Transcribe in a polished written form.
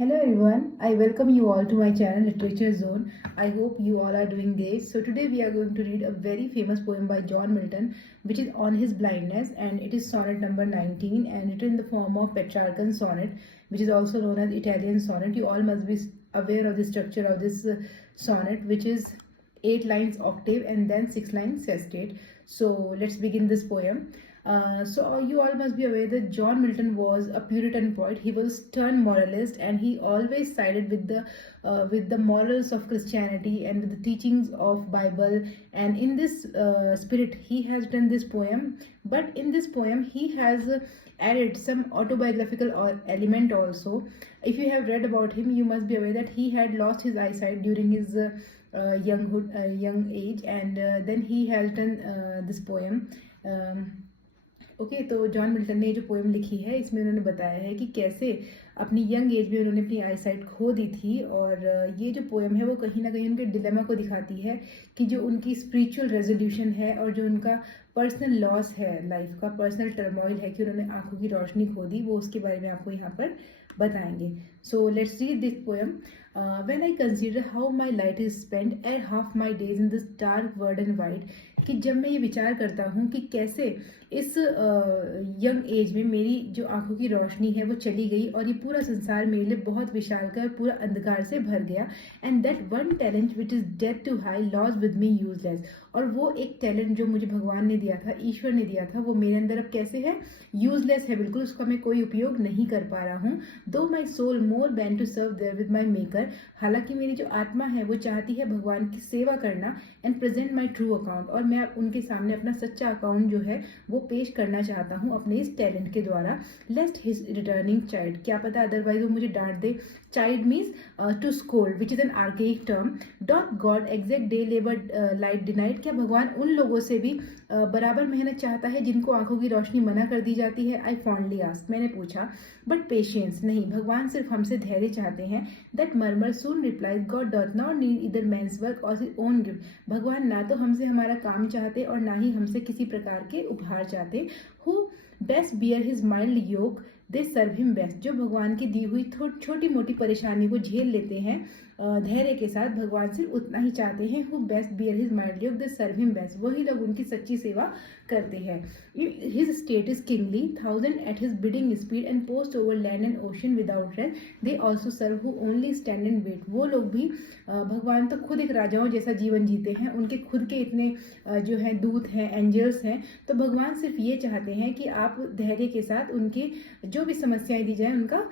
Hello everyone, I welcome you all to my channel Literature Zone. I hope you all are doing great. So today we are going to read a very famous poem by John Milton which is on his blindness, and it is sonnet number 19 and written in the form of Petrarchan sonnet, which is also known as Italian sonnet. You all must be aware of the structure of this sonnet, which is 8 lines octave and then 6 lines sestet. So let's begin this poem. So you all must be aware that John Milton was a Puritan poet. He was a stern moralist, and he always sided with the morals of Christianity and with the teachings of Bible. And in this spirit, he has written this poem. But in this poem, he has added some autobiographical element also. If you have read about him, you must be aware that he had lost his eyesight during his young age, and then he has done this poem. Okay तो John Milton ने जो poem लिखी है इसमें उन्होंने बताया है कि कैसे अपनी यंग एज में उन्होंने अपनी आई साइट खो दी थी, और ये जो पोएम है वो कहीं ना कहीं उनके डिलेमा को दिखाती है कि जो उनकी स्पिरिचुअल रेजोल्यूशन है और जो उनका पर्सनल लॉस है, लाइफ का पर्सनल टर्मोइल है कि उन्होंने आंखों की रोशनी खो दी, वो उसके बारे में आपको यहाँ पर बताएंगे. So let's read this poem. When I consider how my light is spent and half my days in this dark world and wide, कि जब मैं ये विचार करता हूँ कि कैसे इस यंग एज में मेरी जो आंखों की रोशनी है वो चली गई और ये पूरा संसार मेरे लिए बहुत विशाल का पूरा अंधकार से भर गया. And that one talent which is death to hide lodged with me useless. और वो एक टैलेंट जो मुझे भगवान ने दिया था, ईश्वर ने दिया था, वो मेरे अंदर अब कैसे है, यूजलेस है, बिल्कुल उसका मैं कोई उपयोग नहीं कर पा रहा हूँ. Though my soul more bent to serve therewith my maker. हालांकि मेरी जो आत्मा है वो चाहती है भगवान की सेवा करना and present my true account, और मैं उनके सामने अपना सच्चा अकाउंट जो है वो पेश करना चाहता हूँ अपने इस टैलेंट के द्वारा. लेस्ट हिज रिटर्निंग चाइल्ड, क्या पता अदरवाइज वो मुझे डांट दे. Child means to scold which is an archaic term. Doth God exact day labour light denied, क्या भगवान उन लोगों से भी बराबर मेहनत चाहता है जिनको आंखों की रोशनी मना कर दी जाती है. आई फॉन्डली आस्क्ड, मैंने पूछा. बट पेशेंस, नहीं, भगवान सिर्फ हमसे धैर्य चाहते हैं. That murmur soon replies, God dot not need इधर मैंस वर्क और हिज ओन गिफ्ट. भगवान ना तो हमसे हमारा काम चाहते और ना ही हमसे किसी प्रकार के उपहार चाहते. Who best bear his mild yoke they serve him best, जो भगवान की दी हुई छोटी मोटी परेशानी को झेल लेते हैं धैर्य के साथ, भगवान सिर्फ उतना ही चाहते हैं. Who best bear his mild yoke they serve him best, वही लोग उनकी सच्ची सेवा करते हैं. His state is kingly, thousand at his bidding speed and post over land and ocean without rest. They also serve who only stand and wait, वो लोग भी भगवान तो खुद एक राजाओं जैसा जीवन जीते हैं, उनके खुद के इतने जो है दूत हैं, एंजल्स हैं. तो भगवान सिर्फ ये चाहते हैं कि आप धैर्य के साथ उनकी जो भी समस्याएं दी जाए उनका